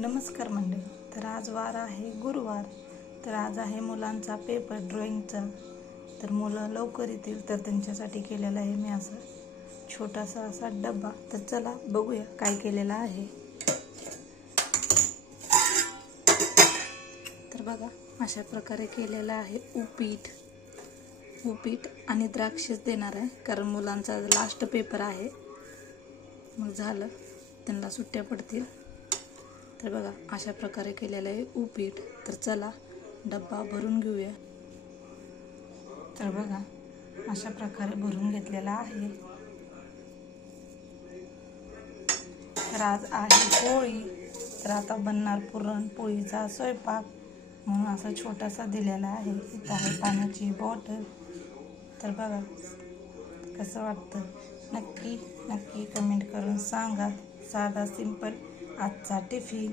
नमस्कार मंडळी. तर आज वार आहे गुरुवार. तर आज आहे मुलांचा पेपर ड्रॉइंगचा. तर मुलं लवकर येतील तर त्यांच्यासाठी केलेला आहे मी असा छोटासा असा डब्बा. तर चला बघूया काय केलेला आहे. तर बघा अशा प्रकारे केलेला आहे उपीट आणि द्राक्षच देणार आहे, कारण मुलांचा लास्ट पेपर आहे. मग झालं, त्यांना सुट्ट्या पडतील. तर बघा अशा प्रकारे केलेलं आहे उपीट. तर चला डब्बा भरून घेऊया. तर बघा अशा प्रकारे भरून घेतलेला आहे. तर आज आहे पोळी. तर आता बनणार पुरणपोळीचा स्वयंपाक म्हणून असा छोटासा दिलेला आहे. इथं आहे पाण्याची बॉटल. तर बघा कसं वाटतं नक्की कमेंट करून सांगा. साधा सिंपल आजचा टिफिन.